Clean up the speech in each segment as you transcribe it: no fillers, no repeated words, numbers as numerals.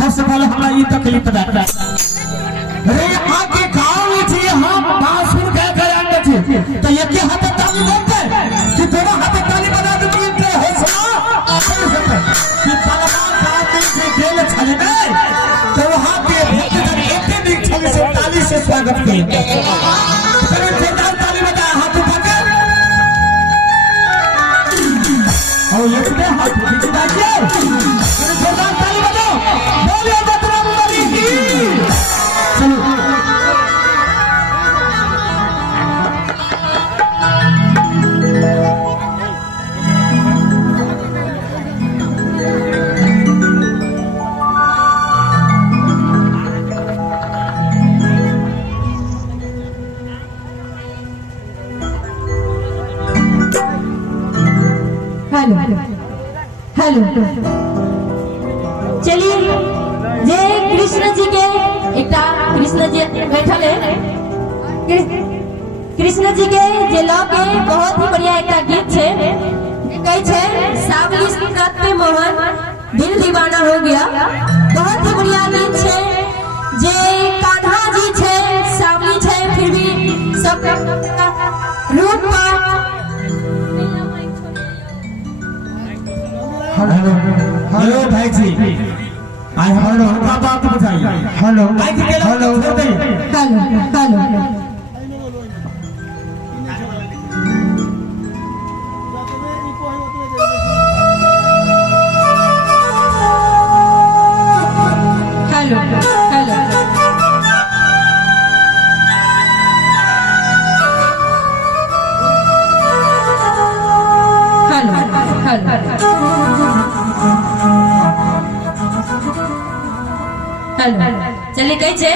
सबसे पहले हमरा ये तकलीफ बता रे आके गांव में थी हम बांसुर के कराने थे तो ये के हाथ ताली बजते कि दोनों हाथ ताली बजा दे कि हौसला कि पलवान का से खेल चले गए तो वहां पे एक दिन छले से ताली से स्वागत किया फिर जोरदार ताली बजा हाथ उठा और ये कितने हाथ खींचता है जोरदार ताली बजाओ बोलिए बजरंग बली की चलो हेलो चलिए जे कृष्ण जी के एकटा कृष्ण जी बैठल है कृष्ण जी के जे लॉ के बहुत ही बढ़िया एकटा गीत छे कहे छे सावली रात पे मोहन दिल दीवाना हो गया बहुत ही बढ़िया गीत छे जे कान्हा जी छे सावली छे फिर भी सब रूप हेलो हेलो भाई जी आज हमारे हल्का बात बताइए हेलो हेलो हेलो चलिए कैसे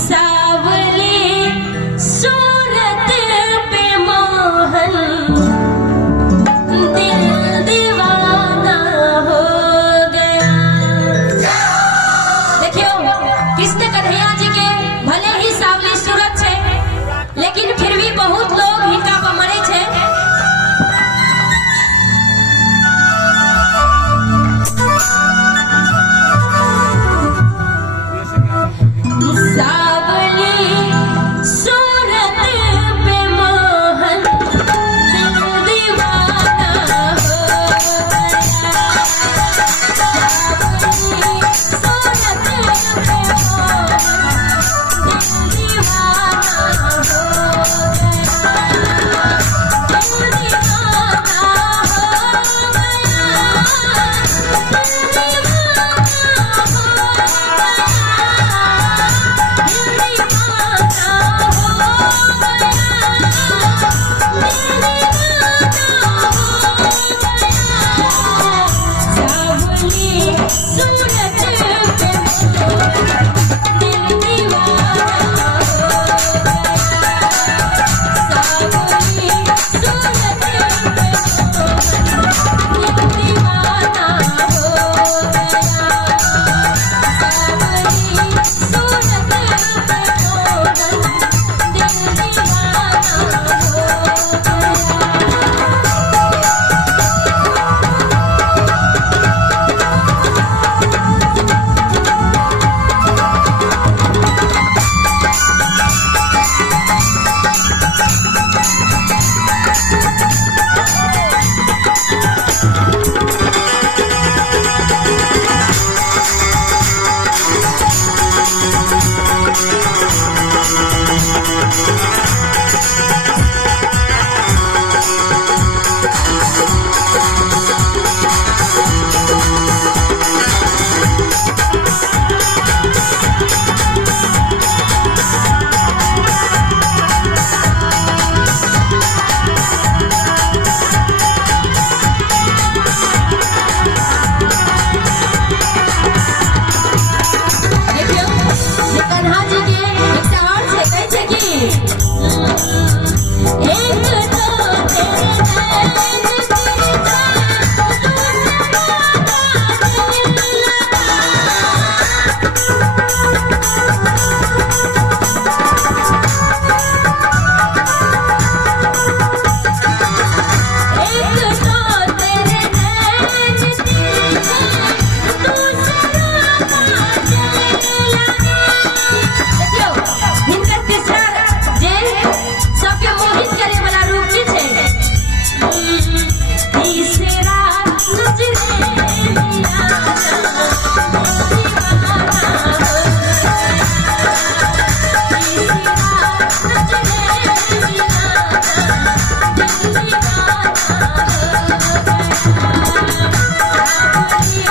सावली सूरत पे मोहन दिल दीवाना हो गया। देखियो कृष्ण कन्हैया जी के भले ही सावली सूरत है लेकिन फिर भी बहुत लोग हिनका पर मरे छे।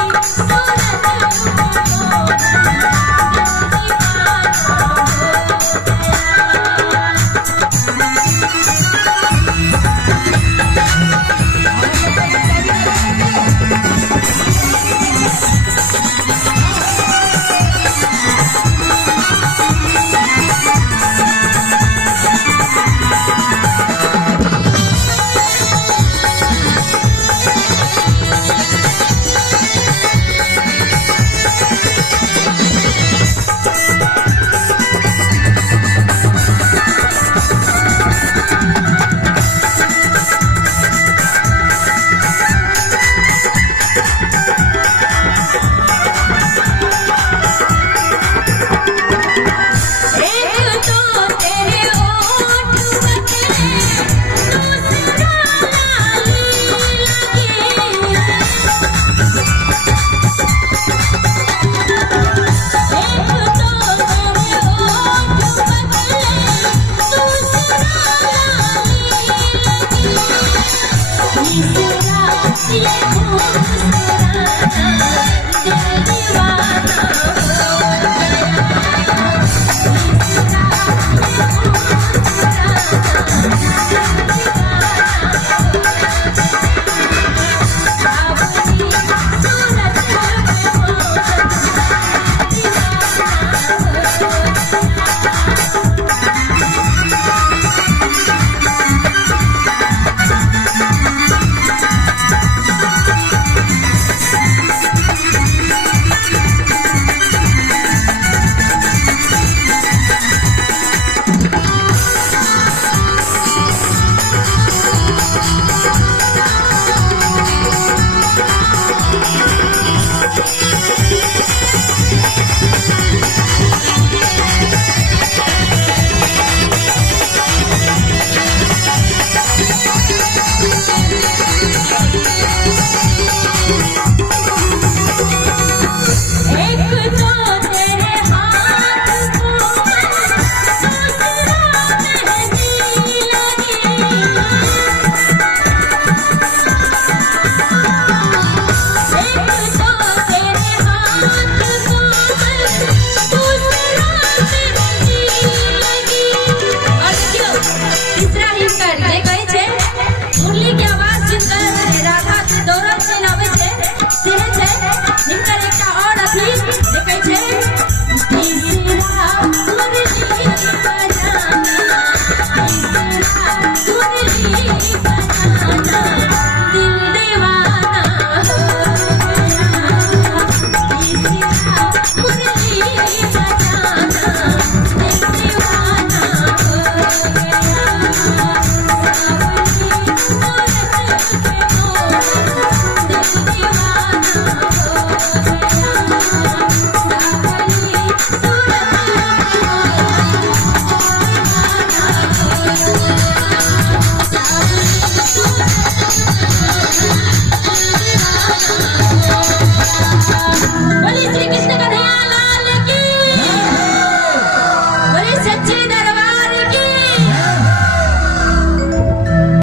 रे